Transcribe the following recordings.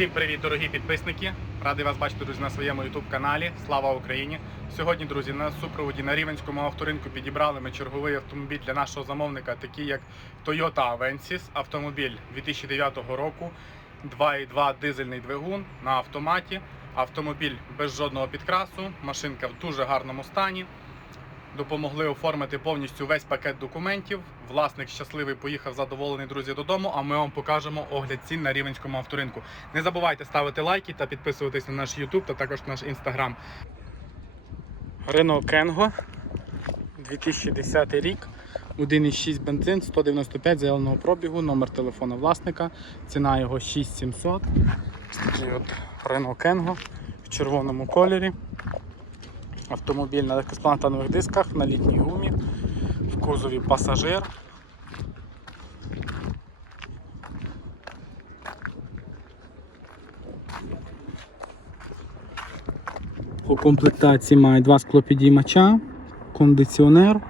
Всім привіт, дорогі підписники! Радий вас бачити, друзі, на своєму youtube каналі. Слава Україні! Сьогодні, друзі, на супроводі на Рівенському авторинку підібрали ми черговий автомобіль для нашого замовника, такий як Toyota Avensis, автомобіль 2009 року, 2.2 дизельний двигун на автоматі. Автомобіль без жодного підкрасу, машинка в дуже гарному стані. Допомогли оформити повністю весь пакет документів. Власник щасливий поїхав задоволений друзі додому. А ми вам покажемо огляд цін на рівенському авторинку. Не забувайте ставити лайки та підписуватись на наш YouTube та також наш Instagram. Renault Kengo 2010 рік. 1,6 бензин, 195 заявленого пробігу, номер телефону власника, ціна його 6700. Ось такий от Renault Kengo в червоному кольорі. Автомобіль на легкосплантанових дисках, на літній гумі, в кузові пасажир. У комплектації має два склопідіймача, кондиціонер.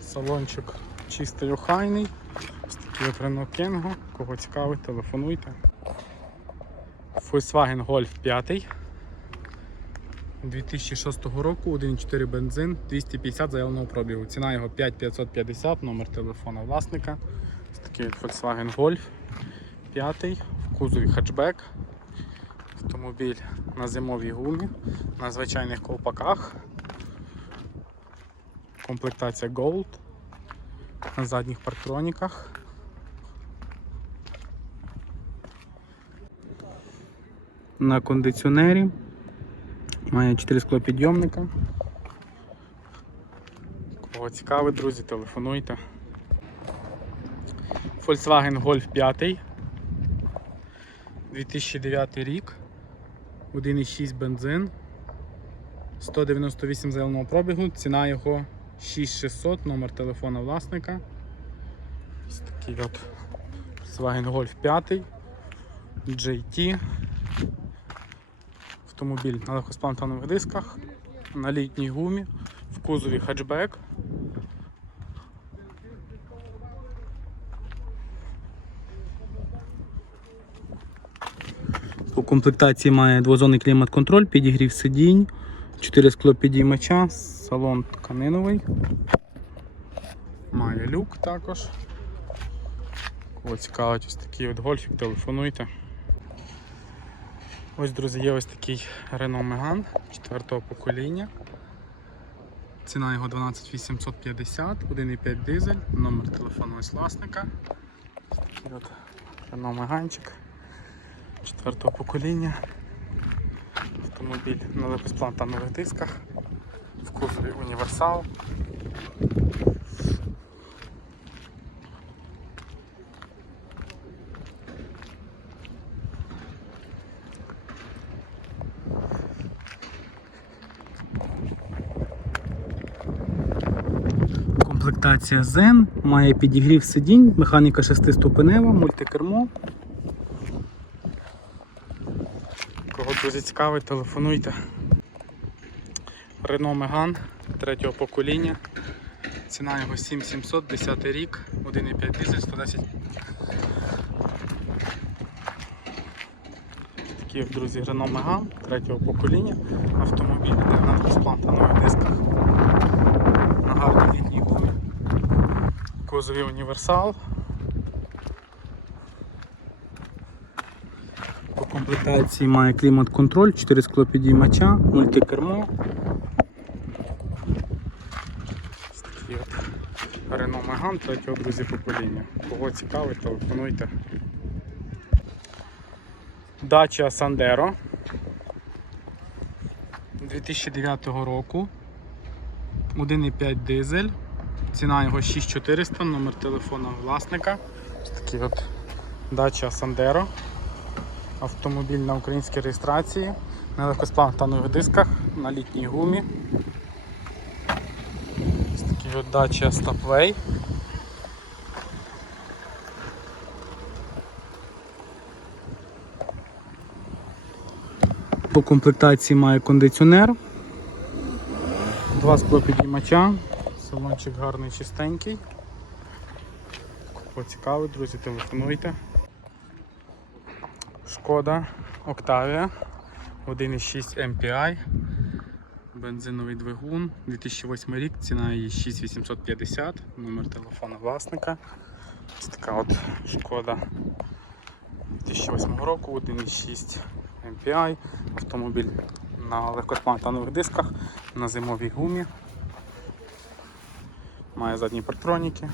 Салончик чистий охайний. Ось такий от Renault Кого цікавить, телефонуйте. Volkswagen Golf 5 2006 року, 1,4 бензин, 250 заявленого пробігу. Ціна його 5550, номер телефона власника. Ось такий Volkswagen Golf 5 в кузові хетчбек. Автомобіль на зимовій гумі, на звичайних ковпаках. Комплектація Gold на задніх парктроніках. На кондиціонері. Має 4 склопідйомника. Кого цікавить, друзі, телефонуйте. Volkswagen Golf 5. 2009 рік. 1,6 бензин. 198 заявленого пробігу. Ціна його 6600, номер телефона власника. Ось такий от Volkswagen Golf 5. JT. Автомобіль на легкосплантанових дисках, на літній гумі, в кузові хетчбек. У комплектації має двозонний клімат-контроль, підігрів сидінь, 4 склопідіймача, салон тканиновий. Має люк також. Кого цікавить ось такий от гольфік, телефонуйте. Ось, друзі, є ось такий Renault Megane 4 покоління. Ціна його 12850, 1,5 дизель, номер телефону ось власника. Такий от Renault Megane 4 покоління. Автомобіль на легкосплантанових дисках, в кузові універсал. Комплектація Zen, має підігрів сидінь, механіка 6-ступенева, мультикермо. Кого дуже цікавить, телефонуйте. Renault Megane третього покоління. Ціна його 7700, 10 рік, 1,5 дизель, 110. Такий, друзі, Renault Megane третього покоління. Автомобіль йде на розплантанових дисках. На гарній літній гумі. Кузові універсал. По комплектації має клімат-контроль, 4 склопідіймача, мультикермо. Ось такий от третього друзі покоління. Кого цікавить, телефонуйте. Дача Sandero 2009 року. 1,5 дизель. Ціна його 6400, номер телефону власника. Ось такий от дача Sandero. Автомобіль на українській реєстрації, на легкосплантанових дисках, на літній гумі. Ось такий от дача Stopway. По комплектації має кондиціонер, два склопідіймача, салончик гарний чистенький. Кого цікавить, друзі, телефонуйте. Шкода Octavia 1,6 MPI. Бензиновий двигун, 2008 рік, ціна її 6850, номер телефона власника. Ось така от шкода 2008 року, 1,6 MPI, автомобіль на легкосплантанових дисках, на зимовій гумі. Має задні партроніки.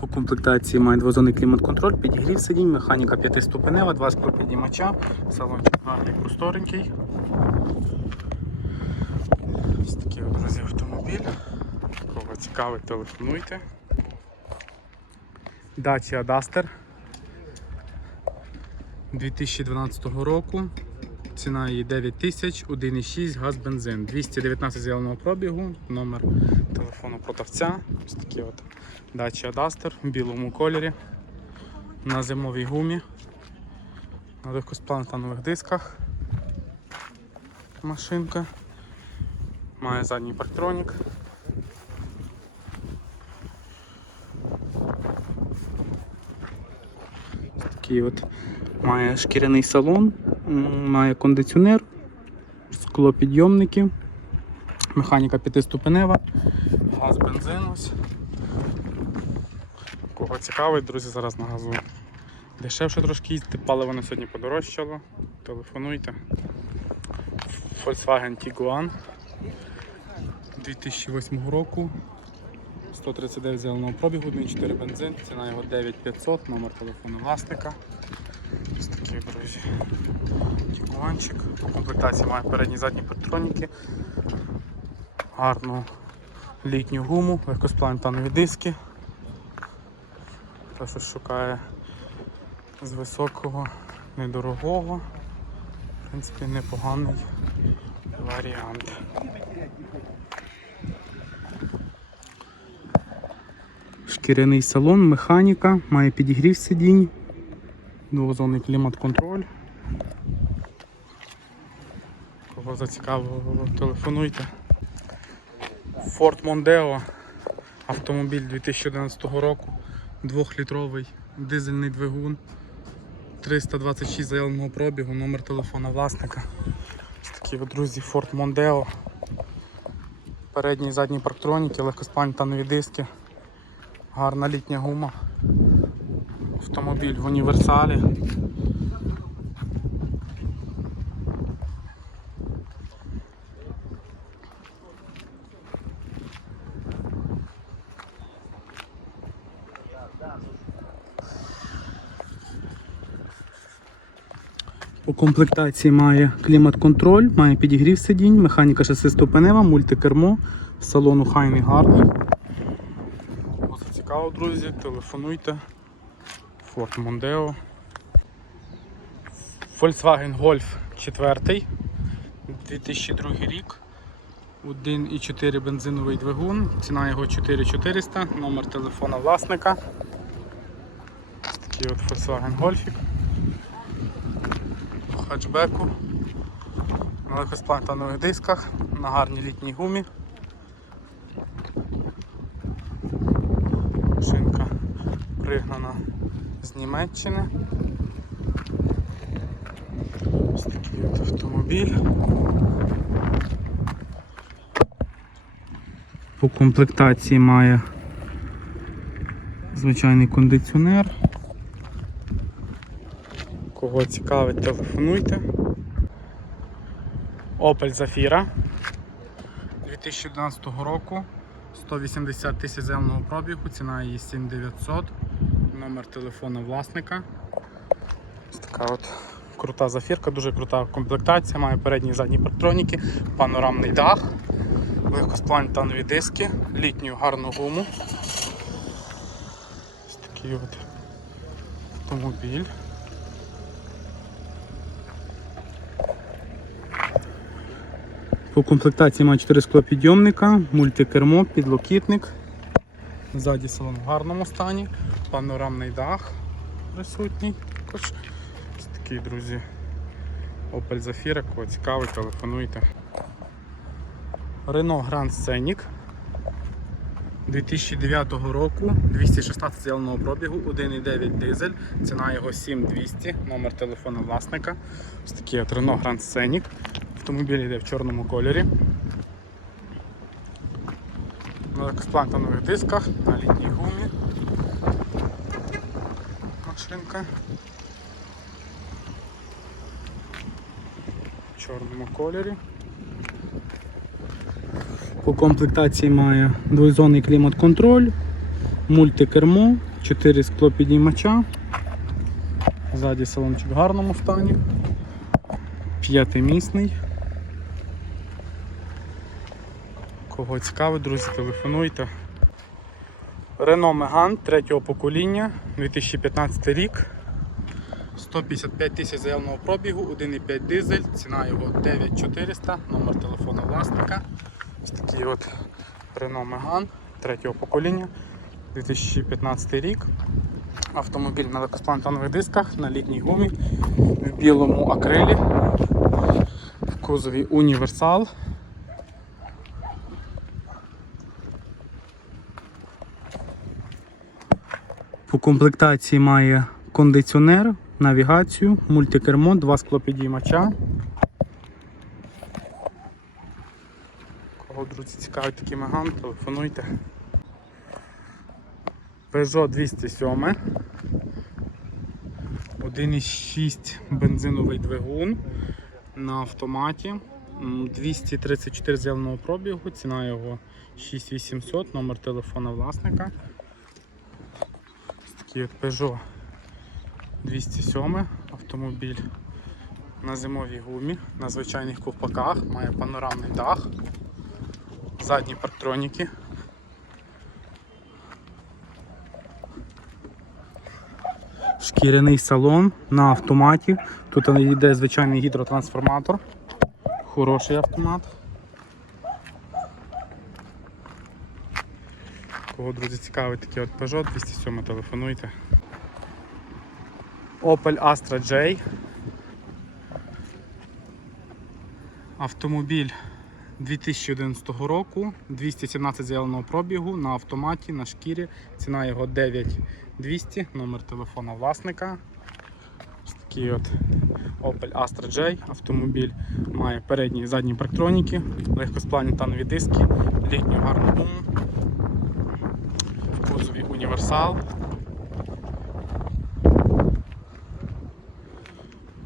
По комплектації має двозонний клімат-контроль, підігрів сидінь, механіка п'ятиступенева, два склопідіймача, салончик гарний просторенький. Ось такий друзі, автомобіль. Кого цікавить, телефонуйте. Dacia Duster 2012 року. Ціна її 9 тисяч, 1,6 газ бензин, 219 зеленого пробігу, номер телефону продавця. Ось такий от Dacia Duster в білому кольорі. На зимовій гумі, на легкосплантанових дисках. Машинка. Має задній парктронік. Такий от має шкіряний салон, має кондиціонер, склопідйомники, механіка п'ятиступенева, газ бензин ось. Кого цікавить, друзі, зараз на газу дешевше трошки їздити, паливо на сьогодні подорожчало. Телефонуйте. Volkswagen Tiguan 2008 року. 139 зеленого пробігу, 1,4 бензин, ціна його 9500, номер телефону власника. Ось друзі. Тігуанчик. По комплектації має передні задні партроніки, гарну літню гуму, легкосплантанові диски. Хто щось шукає з високого, недорогого. В принципі, непоганий варіант. Шкіряний салон, механіка, має підігрів сидінь, двозонний клімат-контроль. Кого зацікавило, телефонуйте. Ford Mondeo, автомобіль 2011 року, 2-літровий дизельний двигун, 326 заявленого пробігу, номер телефона власника. Ось такі друзі, Ford Mondeo. Передні і задні парктроніки, легкосплантанові диски. Гарна літня гума. Автомобіль в універсалі. По комплектації має клімат-контроль, має підігрів сидінь, механіка шестиступенева, мультикермо, салон охайний гарний. Кого зацікаво, друзі, телефонуйте. Ford Mondeo. Volkswagen Golf 4. 2002 рік. 1,4 бензиновий двигун. Ціна його 4400, номер телефона власника. Такий от Volkswagen Golfік. В хатчбеку. На легкосплантанових дисках, на гарній літній гумі. Шинка пригнана з Німеччини. Ось такий от автомобіль. По комплектації має звичайний кондиціонер. Кого цікавить, телефонуйте. Opel Zafira 2011 року. 180 тисяч земного пробігу, ціна її 7900, номер телефона власника. Ось така от крута зафірка, дуже крута комплектація, має передні і задні партроніки, панорамний дах, легкосплантанові диски, літню гарну гуму. Ось такий от автомобіль. По комплектації має 4 склопідйомника, мультикермо, підлокітник. Ззаді салон в гарному стані, панорамний дах присутній. Також такий, друзі, Opel Zafira, кого цікавий, телефонуйте. Renault Grand Scenic 2009 року, 216 зеленого пробігу, 1,9 дизель, ціна його 7200, номер телефону власника. Ось такий от Renault Grand Scenic. Автомобіль йде в чорному кольорі. На легкосплантанових дисках, на літній гумі. Машинка. В чорному кольорі. По комплектації має двозонний клімат-контроль, мультикермо, 4 склопідіймача. Ззаді салончик в гарному стані. П'ятимісний. Кого цікавить, друзі, телефонуйте. Renault Megane третього покоління, 2015 рік. 155 тисяч заявного пробігу, 1,5 дизель, ціна його 9400, номер телефону власника. Ось такий от Renault Megane третього покоління, 2015 рік. Автомобіль на легкосплантанових дисках, на літній гумі, в білому акрилі, в кузові універсал. По комплектації має кондиціонер, навігацію, мультикермо, два склопідіймача. Кого, друзі, цікавить такий меган, телефонуйте. Peugeot 207. 1,6 бензиновий двигун на автоматі. 234 зеленого пробігу, ціна його 6800, номер телефона власника. Такий Peugeot 207 автомобіль на зимовій гумі, на звичайних ковпаках, має панорамний дах, задні парктроніки. Шкіряний салон на автоматі. Тут йде звичайний гідротрансформатор. Хороший автомат. Кого, друзі, цікавить такий от Peugeot 207, телефонуйте. Opel Astra J. Автомобіль 2011 року, 217 зеленого пробігу на автоматі, на шкірі. Ціна його 9200, номер телефона власника. Ось такий от Opel Astra J. Автомобіль має передні і задні парктроніки, легкосплавні танові диски, літню гарну гуму, універсал.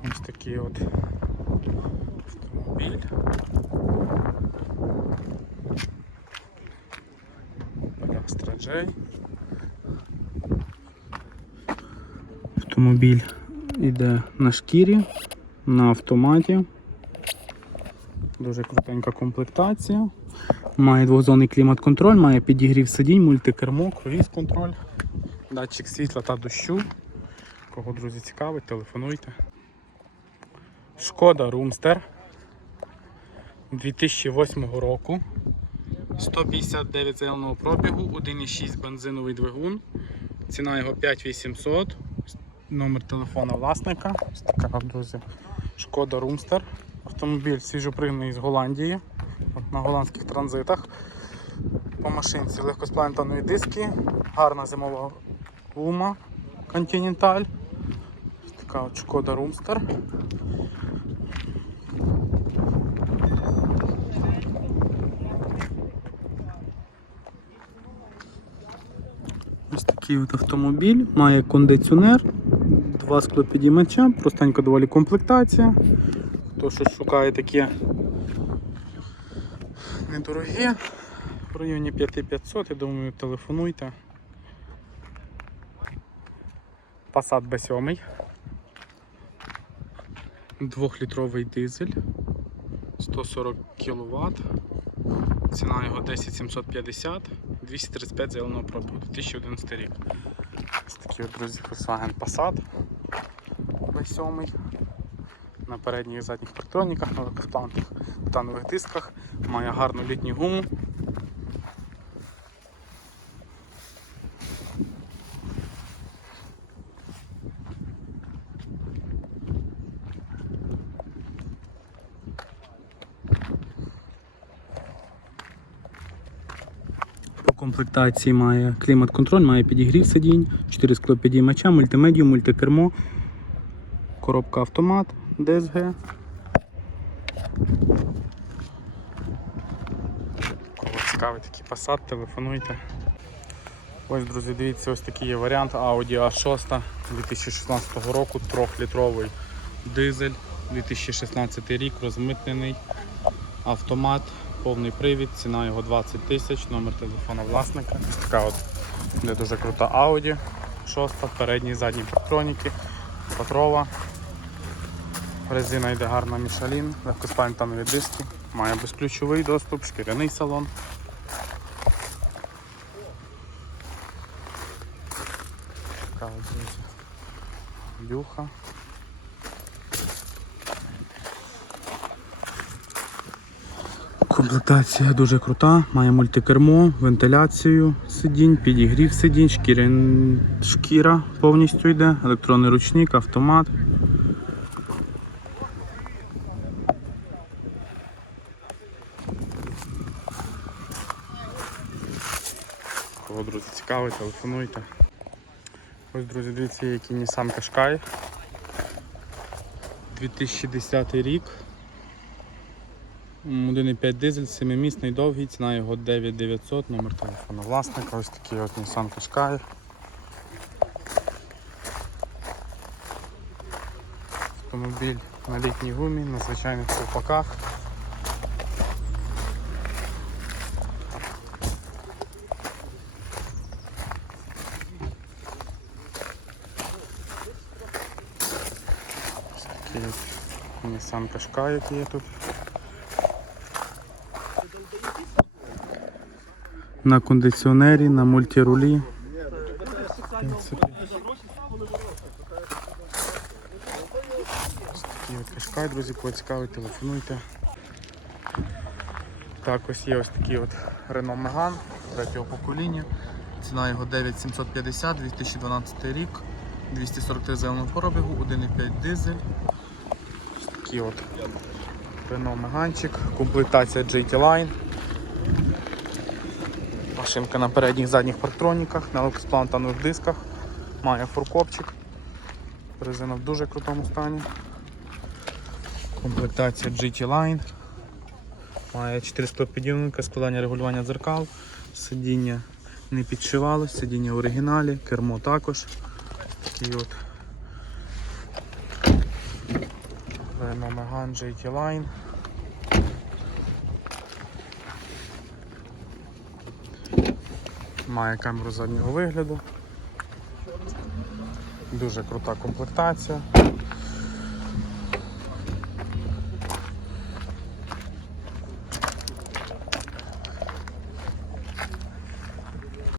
Ось такий от автомобіль. Astra J. Автомобіль йде на шкірі, на автоматі. Дуже крутенька комплектація. Має двозонний клімат-контроль, має підігрів сидінь, мультикермо, круїз контроль, датчик світла та дощу. Кого, друзі, цікавить, телефонуйте. Шкода Румстер 2008 року. 159 зеленого пробігу, 1,6 бензиновий двигун. Ціна його 5800. Номер телефона власника. Ось така, друзі. Шкода Румстер. Автомобіль свіжопригнаний з Голландії. От на голландських транзитах. По машинці легкосплантанові диски, гарна зимова гума Continental. Така от шкода Румстер. Ось такий от автомобіль, має кондиціонер, два склопідіймача, простенька доволі комплектація. Хто що шукає таке недороге, в районі 5500, я думаю, телефонуйте. Passat B7. Двохлітровий дизель, 140 кВт. Ціна його 10750, 235 зеленого пробігу, 2011 рік. Ось такий друзі, Volkswagen Passat B7. На передніх і задніх парктроніках, на титанових дисках, має гарну літню гуму. Комплектації має клімат-контроль, має підігрів сидінь, 4 склопідіймача, мультимедію, мультикермо, коробка автомат, DSG. Кого цікавий такий Passat, телефонуйте. Ось, друзі, дивіться, ось такий є варіант Audi A6 2016 року, 3-літровий дизель, 2016 рік, розмитнений, автомат, повний привід, ціна його 20 тисяч, номер телефона власника. Ось така от де дуже крута Audi 6, передні і задні парктроніки, патрова. Резина йде гарна Michelin, легкоспальні диски, має безключовий доступ, шкіряний салон. Така от, друзі. Дюха. Комплектація дуже крута, має мультикермо, вентиляцію сидінь, підігрів сидінь, шкіря, шкіра повністю йде, електронний ручник, автомат. Кого, друзі, цікавить, телефонуйте. Ось, друзі, дивіться, який Nissan Qashqai. 2010 рік. 1,5 дизель, 7-місний довгий, ціна його 9900, номер телефону власника. Ось такий от Nissan Qashqai. Автомобіль на літній гумі, на звичайних ковпаках. Ось такий Nissan Qashqai, який є тут. На кондиціонері, на мультирулі. Ось Qashqai, друзі, кого цікавить, телефонуйте. Так, ось є ось такий от Renault Megane третього покоління. Ціна його 9750, 2012 рік, 243 зеленого пробігу, 1,5 дизель. Такий от Renault Meganчик, комплектація GT Line. Машинка на передніх задніх парктроніках, на легкосплантаних дисках, має фуркопчик. Резина в дуже крутому стані. Комплектація GT Line. Має 400 підйомника, складання регулювання дзеркал, сидіння не підшивалось, сидіння в оригіналі, кермо також. Такий от Renault Меган GT Line. Має камеру заднього вигляду. Дуже крута комплектація.